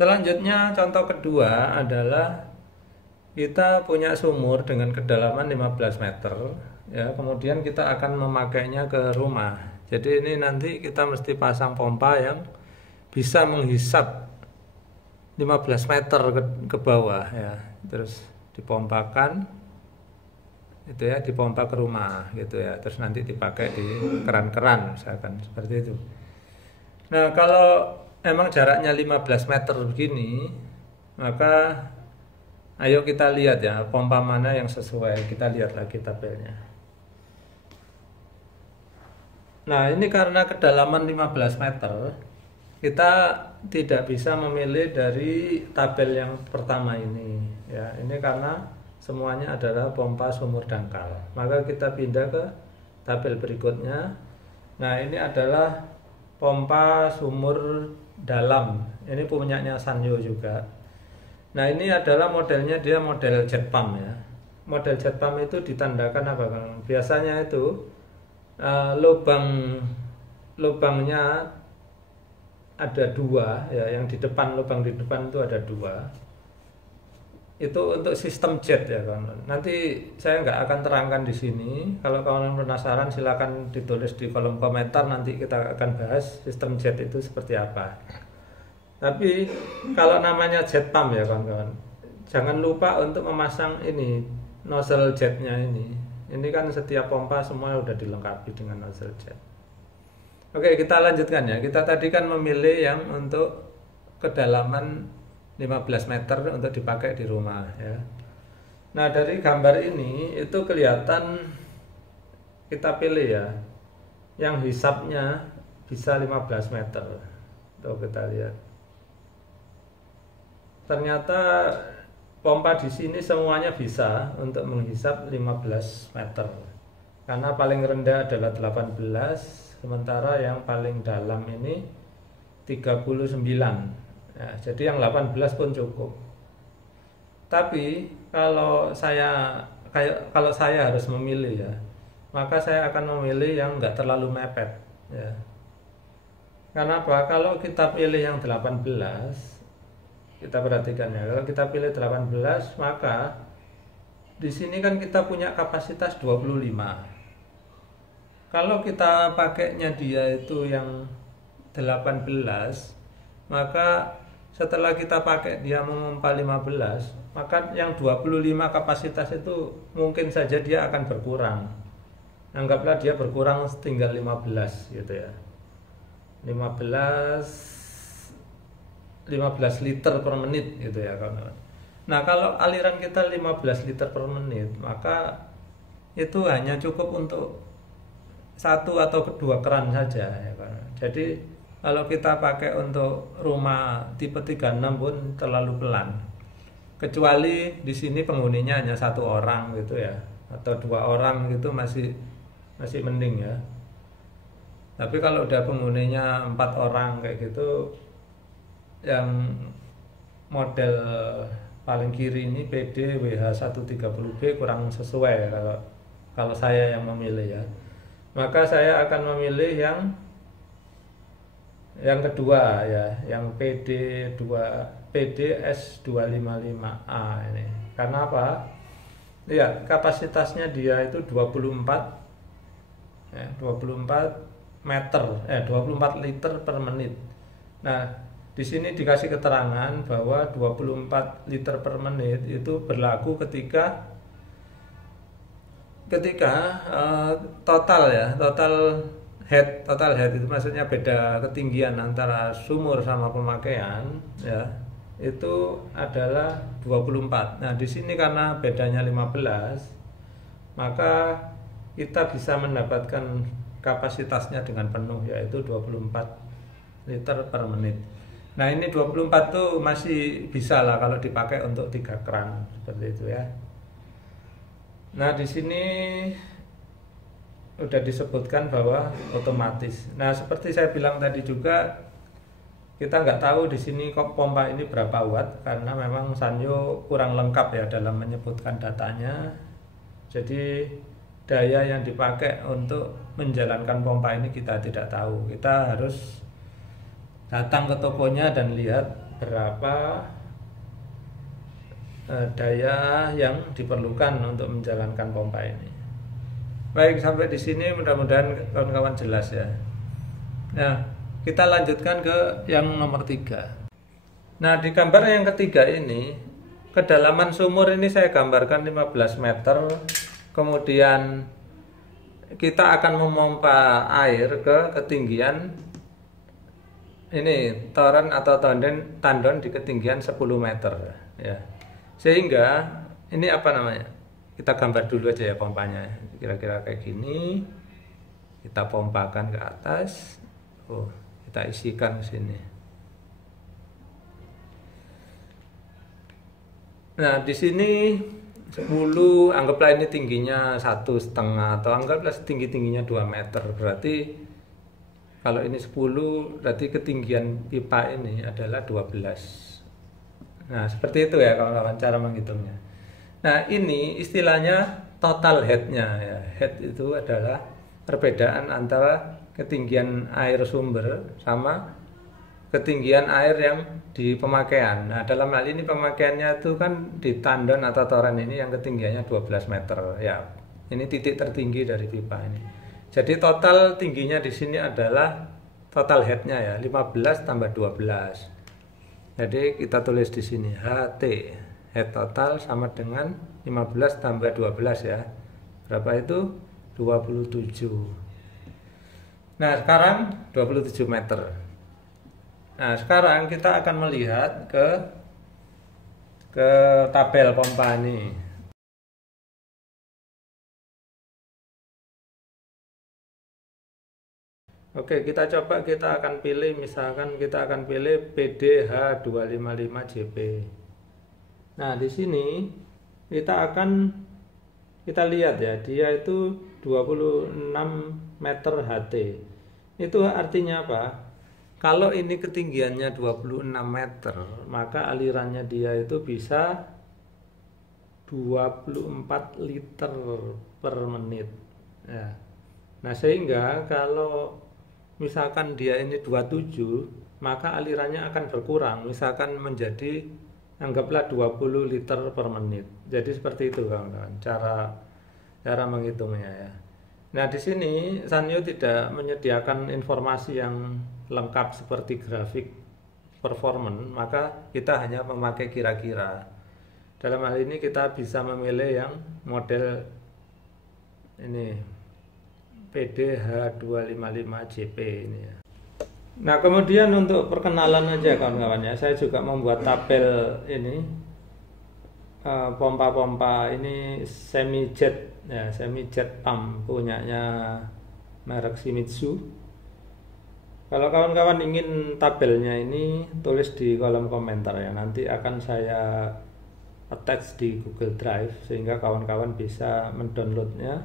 Selanjutnya contoh kedua adalah kita punya sumur dengan kedalaman 15 meter ya, kemudian kita akan memakainya ke rumah. Jadi ini nanti kita mesti pasang pompa yang bisa menghisap 15 meter ke bawah ya. Terus dipompakan itu ya, dipompa ke rumah gitu ya. Terus nanti dipakai di keran-keran misalkan seperti itu. Nah, kalau emang jaraknya 15 meter begini, maka ayo kita lihat ya, pompa mana yang sesuai. Kita lihat lagi tabelnya. Nah, ini karena kedalaman 15 meter, kita tidak bisa memilih dari tabel yang pertama ini ya. Ini karena semuanya adalah pompa sumur dangkal. Maka kita pindah ke tabel berikutnya. Nah, ini adalah pompa sumur dalam. Ini punyanya Sanyo juga. Nah, ini adalah modelnya, dia model jet pump ya. Model jet pump itu ditandakan apa kan? Biasanya itu lubangnya ada dua ya, yang di depan, lubang di depan itu ada dua. Itu untuk sistem jet ya kawan. Nanti saya nggak akan terangkan di sini. Kalau kawan penasaran silakan ditulis di kolom komentar, nanti kita akan bahas sistem jet itu seperti apa. Tapi kalau namanya jet pump ya kawan-kawan, jangan lupa untuk memasang ini nozzle jetnya ini. Ini kan setiap pompa semua udah dilengkapi dengan nozzle jet. Oke, kita lanjutkan ya. Kita tadi kan memilih yang untuk kedalaman 15 meter untuk dipakai di rumah ya. Nah, dari gambar ini itu kelihatan, kita pilih ya yang hisapnya bisa 15 meter. Tuh kita lihat. Ternyata pompa di sini semuanya bisa untuk menghisap 15 meter. Karena paling rendah adalah 18, sementara yang paling dalam ini 39. Ya, jadi yang 18 pun cukup. Tapi kalau saya harus memilih ya, maka saya akan memilih yang enggak terlalu mepet ya. Karena apa? Kalau kita pilih yang 18, kita perhatikan ya, kalau kita pilih 18, maka di sini kan kita punya kapasitas 25. Kalau kita pakainya dia itu yang 18, maka setelah kita pakai dia memompa 15, maka yang 25 kapasitas itu mungkin saja dia akan berkurang. Anggaplah dia berkurang tinggal 15 gitu ya. 15 liter per menit gitu ya kawan-kawan. Nah, kalau aliran kita 15 liter per menit, maka itu hanya cukup untuk satu atau kedua keran saja ya kan. Jadi kalau kita pakai untuk rumah tipe 36 pun terlalu pelan. Kecuali di sini penghuninya hanya satu orang gitu ya, atau dua orang gitu masih mending ya. Tapi kalau udah penghuninya 4 orang kayak gitu, yang model paling kiri ini PD WH130B kurang sesuai kalau saya yang memilih ya. Maka saya akan memilih yang kedua ya, yang PDS255A ini. Karena apa? Ya, kapasitasnya dia itu 24 ya, 24 meter 24 liter per menit. Nah, di sini dikasih keterangan bahwa 24 liter per menit itu berlaku ketika total head itu maksudnya beda ketinggian antara sumur sama pemakaian ya, itu adalah 24. Nah, di sini karena bedanya 15, maka kita bisa mendapatkan kapasitasnya dengan penuh, yaitu 24 liter per menit. Nah, ini 24 tuh masih bisa lah kalau dipakai untuk 3 keran seperti itu ya. Nah, di sini udah disebutkan bahwa otomatis. Nah, seperti saya bilang tadi juga, kita nggak tahu di sini kok pompa ini berapa watt, karena memang Sanyo kurang lengkap ya dalam menyebutkan datanya. Jadi daya yang dipakai untuk menjalankan pompa ini kita tidak tahu. Kita harus datang ke tokonya dan lihat berapa daya yang diperlukan untuk menjalankan pompa ini. Baik, sampai di sini mudah-mudahan kawan-kawan jelas ya. Nah, kita lanjutkan ke yang nomor 3. Nah, di gambar yang ketiga ini, kedalaman sumur ini saya gambarkan 15 meter. Kemudian kita akan memompa air ke ketinggian ini, toren atau tandon di ketinggian 10 meter ya. Sehingga ini apa namanya? Kita gambar dulu aja ya pompanya. Kira-kira kayak gini. Kita pompakan ke atas. Oh, kita isikan ke sini. Nah, di sini 10, anggaplah ini tingginya 1,5 atau anggaplah tingginya 2 meter. Berarti kalau ini 10, berarti ketinggian pipa ini adalah 12. Nah, seperti itu ya kawan-kawan cara menghitungnya. Nah, ini istilahnya total headnya ya. Head itu adalah perbedaan antara ketinggian air sumber sama ketinggian air yang di pemakaian. Nah, dalam hal ini pemakaiannya itu kan di tandon atau toren ini yang ketinggiannya 12 meter ya. Ini titik tertinggi dari pipa ini. Jadi total tingginya di sini adalah total headnya ya, 15 tambah 12. Jadi kita tulis di sini HT, head total sama dengan 15 tambah 12 ya. Berapa itu? 27. Nah, sekarang 27 meter. Nah, sekarang kita akan melihat ke tabel pompa ini. Oke, kita coba, kita akan pilih, misalkan kita akan pilih PDH255JP. Nah, di sini kita lihat ya, dia itu 26 meter HT. Itu artinya apa? Kalau ini ketinggiannya 26 meter, maka alirannya dia itu bisa 24 liter per menit. Ya. Nah, sehingga kalau misalkan dia ini 27, maka alirannya akan berkurang, misalkan menjadi anggaplah 20 liter per menit. Jadi seperti itu kawan-kawan cara menghitungnya ya. Nah, di sini Sanyo tidak menyediakan informasi yang lengkap seperti grafik performance, maka kita hanya memakai kira-kira. Dalam hal ini kita bisa memilih yang model ini PDH255JP ini ya. Nah, kemudian untuk perkenalan aja kawan-kawan ya, saya juga membuat tabel ini pompa-pompa ini semi jet ya, semi jet pump punyanya merek Shimizu. Kalau kawan-kawan ingin tabelnya ini, tulis di kolom komentar ya, nanti akan saya attach di Google Drive sehingga kawan-kawan bisa mendownloadnya.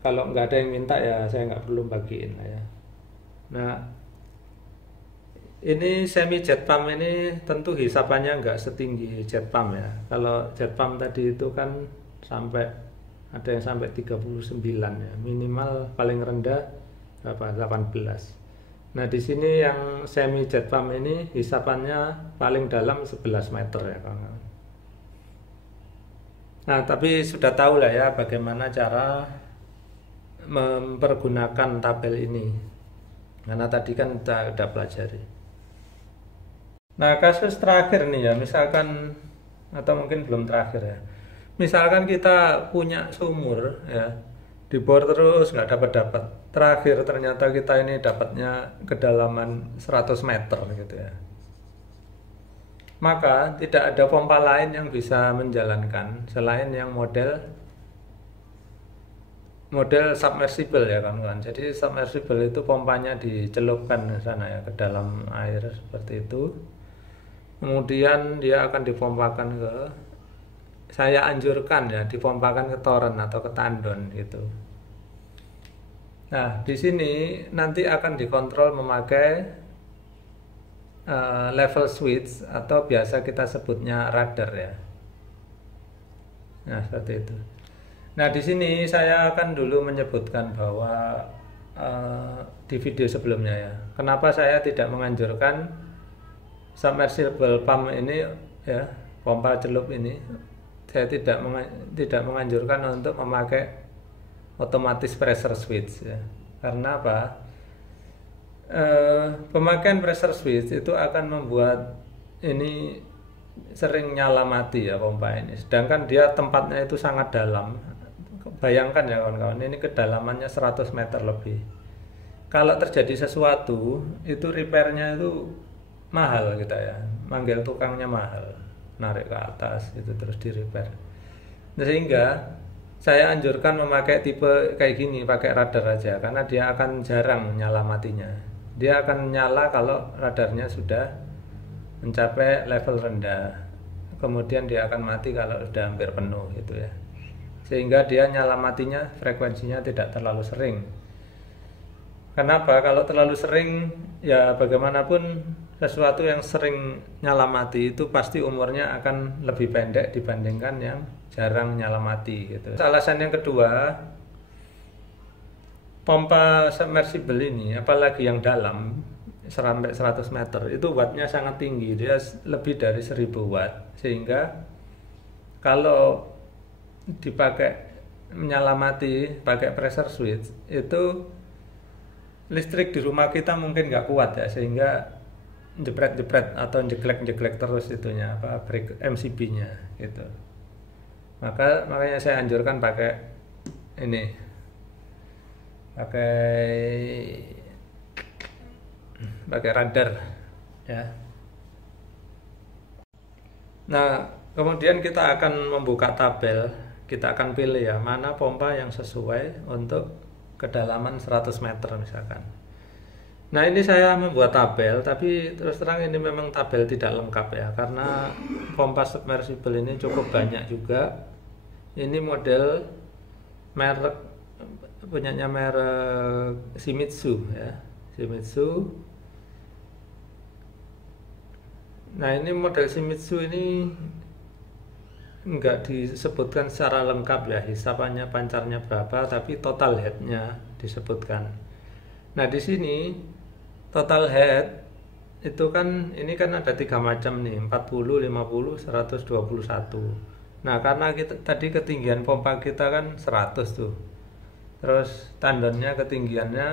Kalau nggak ada yang minta ya saya nggak perlu bagiin lah ya. Nah, ini semi jet pump ini tentu hisapannya nggak setinggi jet pump ya. Kalau jet pump tadi itu kan ada yang sampai 39 ya, minimal paling rendah berapa? 18. Nah, di sini yang semi jet pump ini hisapannya paling dalam 11 meter ya kawan-kawan. Nah, tapi sudah tahu lah ya bagaimana cara mempergunakan tabel ini, karena tadi kan kita udah pelajari. Nah, kasus terakhir nih ya, misalkan, atau mungkin belum terakhir ya, misalkan kita punya sumur ya, dibor terus nggak dapat, terakhir ternyata kita ini dapatnya kedalaman 100 meter gitu ya, maka tidak ada pompa lain yang bisa menjalankan selain yang model submersible ya kawan-kawan. Jadi submersible itu pompanya dicelupkan ke sana ya, ke dalam air seperti itu. Kemudian dia akan dipompakan saya anjurkan ya, dipompakan ke toren atau ke tandon gitu. Nah, di sini nanti akan dikontrol memakai level switch atau biasa kita sebutnya radar ya. Nah, seperti itu. Nah, di sini saya akan dulu menyebutkan bahwa di video sebelumnya ya, kenapa saya tidak menganjurkan submersible pump ini ya, pompa celup ini saya tidak menganjurkan untuk memakai otomatis pressure switch ya. Karena apa? Pemakaian pressure switch itu akan membuat ini sering nyala mati ya pompa ini. Sedangkan dia tempatnya itu sangat dalam. Bayangkan ya kawan-kawan, ini kedalamannya 100 meter lebih. Kalau terjadi sesuatu, itu repairnya itu mahal kita ya. Manggil tukangnya mahal, narik ke atas itu terus di repair. Sehingga saya anjurkan memakai tipe kayak gini, pakai radar aja, karena dia akan jarang nyala matinya. Dia akan nyala kalau radarnya sudah mencapai level rendah. Kemudian dia akan mati kalau sudah hampir penuh gitu ya. Sehingga dia nyala matinya frekuensinya tidak terlalu sering. Kenapa? Kalau terlalu sering ya bagaimanapun sesuatu yang sering nyala mati itu pasti umurnya akan lebih pendek dibandingkan yang jarang nyala mati gitu. Alasan yang kedua, pompa submersible ini apalagi yang dalam sampai 100 meter itu wattnya sangat tinggi, dia lebih dari 1000 watt, sehingga kalau dipakai menyala mati pakai pressure switch itu listrik di rumah kita mungkin nggak kuat ya, sehingga jepret-jepret atau jeglek-jeglek terus itunya apa break MCB-nya gitu. Makanya saya anjurkan pakai ini, pakai radar ya. Nah, kemudian kita akan membuka tabel, kita akan pilih ya mana pompa yang sesuai untuk kedalaman 100 meter misalkan. Nah, ini saya membuat tabel, tapi terus terang ini memang tabel tidak lengkap ya, karena pompa submersible ini cukup banyak juga. Ini model merek punyanya merek Shimizu ya, Shimizu. Nah, ini model Shimizu ini enggak disebutkan secara lengkap ya, hisapannya pancarnya berapa, tapi total headnya disebutkan. Nah, di sini total head itu kan ini kan ada 3 macam nih, 40, 50, 121. Nah, karena kita tadi ketinggian pompa kita kan 100 tuh. Terus tandonnya ketinggiannya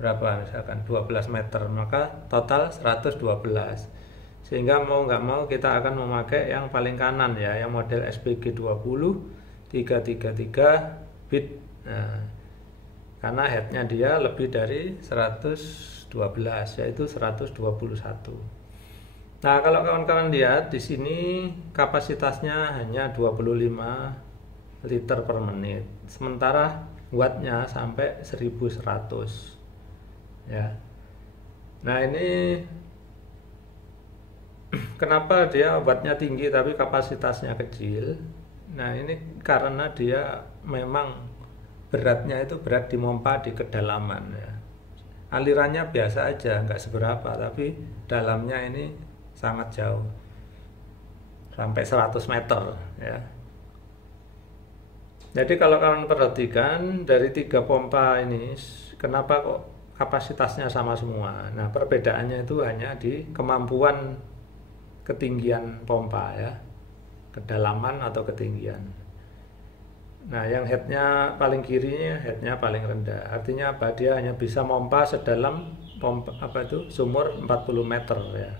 berapa misalkan 12 meter, maka total 112. Sehingga mau nggak mau kita akan memakai yang paling kanan ya, yang model SPG 20 333 bit. Nah, karena headnya dia lebih dari 112 yaitu 121. Nah, kalau kawan-kawan lihat di sini kapasitasnya hanya 25 liter per menit, sementara wattnya sampai 1100 ya. Nah, ini kenapa dia wattnya tinggi tapi kapasitasnya kecil? Nah, ini karena dia memang beratnya itu berat dimompa di kedalaman ya. Alirannya biasa aja, nggak seberapa, tapi dalamnya ini sangat jauh, sampai 100 meter ya. Jadi kalau kalian perhatikan dari 3 pompa ini, kenapa kok kapasitasnya sama semua? Nah, perbedaannya itu hanya di kemampuan ketinggian pompa ya, kedalaman atau ketinggian. Nah, yang headnya paling kirinya headnya paling rendah, artinya apa? Dia hanya bisa mompa sedalam pompa sumur 40 meter ya.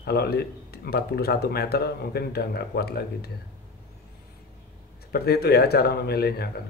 Kalau 41 meter mungkin udah nggak kuat lagi dia. Seperti itu ya cara memilihnya kan.